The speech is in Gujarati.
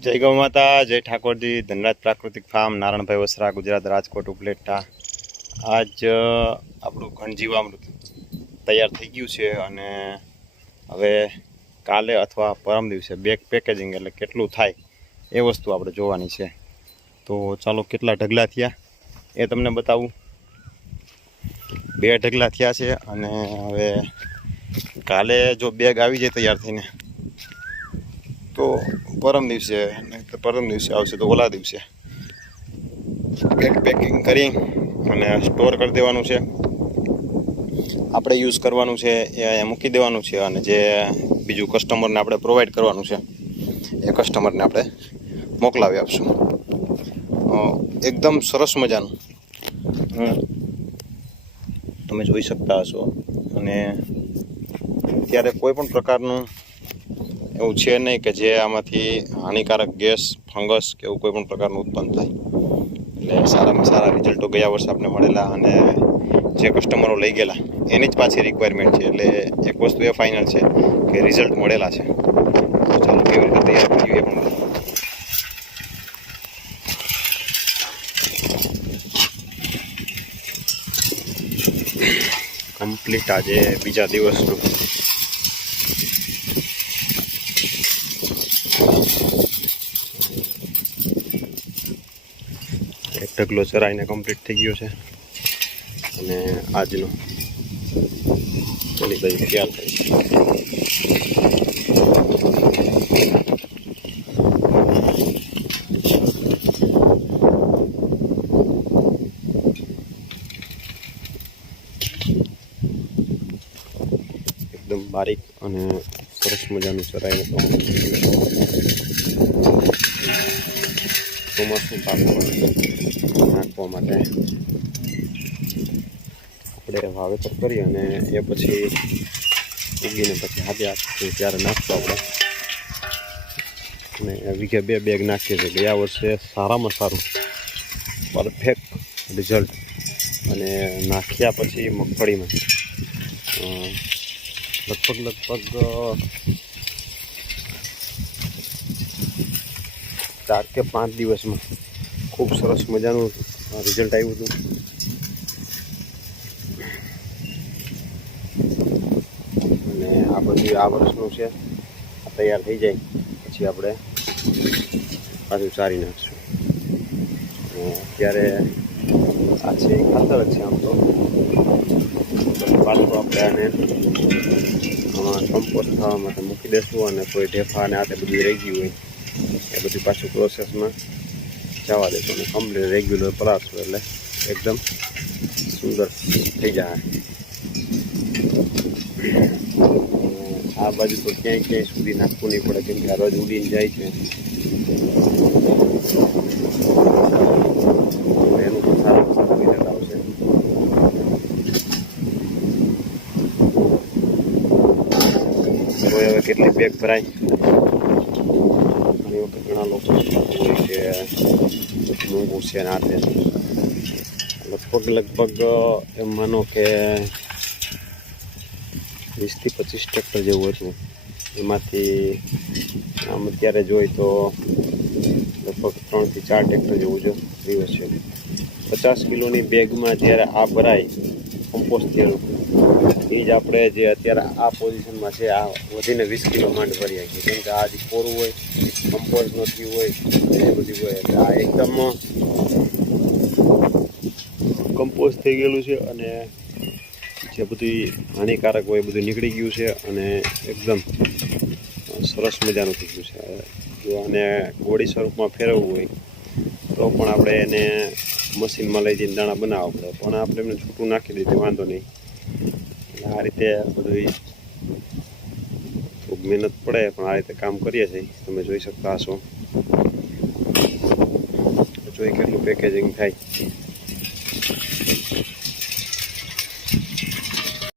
જય ગૌ માતા, જય ઠાકોરજી, ધનરાજ પ્રાકૃતિક ફાર્મ, નારણભાઈ વસરા, ગુજરાત, રાજકોટ, ઉપલેટા. આજ આપણું ઘન જીવામૃત તૈયાર થઈ ગયું છે અને હવે કાલે અથવા પરમ દિવસે બેગ પેકેજિંગ એટલે કેટલું થાય એ વસ્તુ આપણે જોવાની છે. તો ચાલો કેટલા ઢગલા થયા એ તમને બતાવું. 2 ઢગલા થયા છે અને હવે કાલે જો બેગ આવી જાય તૈયાર થઈને તો પરમ દિવસે આવશે તો ઓલા દિવસે બેગ પેકિંગ કરી અને સ્ટોર કરી દેવાનું છે. આપણે યુઝ કરવાનું છે એ મૂકી દેવાનું છે અને જે બીજું કસ્ટમરને આપણે પ્રોવાઈડ કરવાનું છે એ કસ્ટમરને આપણે મોકલાવી આપશું. એકદમ સરસ મજાનું તમે જોઈ શકતા હશો. અને અત્યારે કોઈ પણ પ્રકારનું એવું છે નહીં કે જે આમાંથી હાનિકારક ગેસ, ફંગસ કે એવું કોઈ પણ પ્રકારનું ઉત્પન્ન થાય. એટલે સારામાં સારા રિઝલ્ટો ગયા વર્ષે આપણે મળેલા અને જે કસ્ટમરો લઈ ગયેલા એની જ પાછી રિક્વાયરમેન્ટ છે. એટલે એક વસ્તુ એ ફાઇનલ છે કે રિઝલ્ટ મળેલા છે. તો ચાલો કેવી રીતે તૈયાર કર્યું એ પણ કમ્પ્લીટ આજે બીજા દિવસનું એક ઢગલો ચરાઈને કમ્પ્લીટ થઈ ગયો છે અને આજનો એની બધી તૈયાર થઈ છે. એકદમ બારીક અને સરસ મજાનું ચરાઈને કમ્પ્લીટ થઈ ગયું છે. ચોમાસું પાક નાખવા માટે આપણે વાવેતર કરીએ અને એ પછી ઉગીને પછી હાથે ત્યારે નાખશું આપણે. અને વીઘે 2 બેગ નાખીએ છીએ. ગયા વર્ષે સારામાં સારું પરફેક્ટ રિઝલ્ટ અને નાખ્યા પછી મગફળીમાં લગભગ 4 કે 5 દિવસમાં ખૂબ સરસ મજાનું રિઝલ્ટ આવ્યું હતું. અને આ બધું આ વર્ષનું છે. આ તૈયાર થઈ જાય પછી આપણે પાછું સારી નાખશું. અત્યારે આ છે ખાતર જ છે. આમ તો પાછું આપણે આને કમ્પોસ્ટ થવા માટે મૂકી દઈશું અને કોઈ ઢેફા અને આ તે બધું રહી ગયું હોય એ બધું પાછું પ્રોસેસમાં જવા દઈશું અને કમ્પ્લીટ રેગ્યુલર પલાળશું એટલે એકદમ સુંદર થઈ જાય. આ બાજુ તો ક્યાંય સુધી નાખવું નહીં પડે કેમ કે આ રોજ ઉડીને જાય છે. એનું પણ સારું રિઝલ્ટ આવશે. હવે કેટલી બેગ ભરાય ઘણી વખત ઘણા લોકો હોય કે મોંઘું છે ને આ તે લગભગ એમ માનો કે 20 થી 25 ટ્રેક્ટર જેવું હતું. એમાંથી આમ અત્યારે જોઈ તો લગભગ 3 થી 4 ટ્રેક્ટર જેવું જો દિવસ છે. 50 કિલોની બેગમાં જ્યારે આ ભરાય કમ્પોસ્ટ થયેલું એ જ આપણે જે અત્યારે આ પોઝિશનમાં છે આ વધીને 20 કિલો માંડ ભરી શકીએ. કેમ કે આ જે કોરું હોય કમ્પોસ્ટ નથી હોય એ બધી હોય એટલે આ એકદમ કમ્પોસ્ટ થઈ ગયેલું છે અને જે બધું હાનિકારક હોય બધું નીકળી ગયું છે અને એકદમ સરસ મજાનું થઈ ગયું છે. જો આને ગોળી સ્વરૂપમાં ફેરવવું હોય તો પણ આપણે એને મશીનમાં લઈ જઈને દાણા બનાવવા પડે, પણ આપણે એમને છૂટું નાખી દીધું વાંધો નહીં. આ રીતે બધું ખૂબ મહેનત પડે પણ આ રીતે કામ કરીએ છીએ. તમે જોઈ શકતા હશો. જોઈ કેટલું પેકેજિંગ થાય.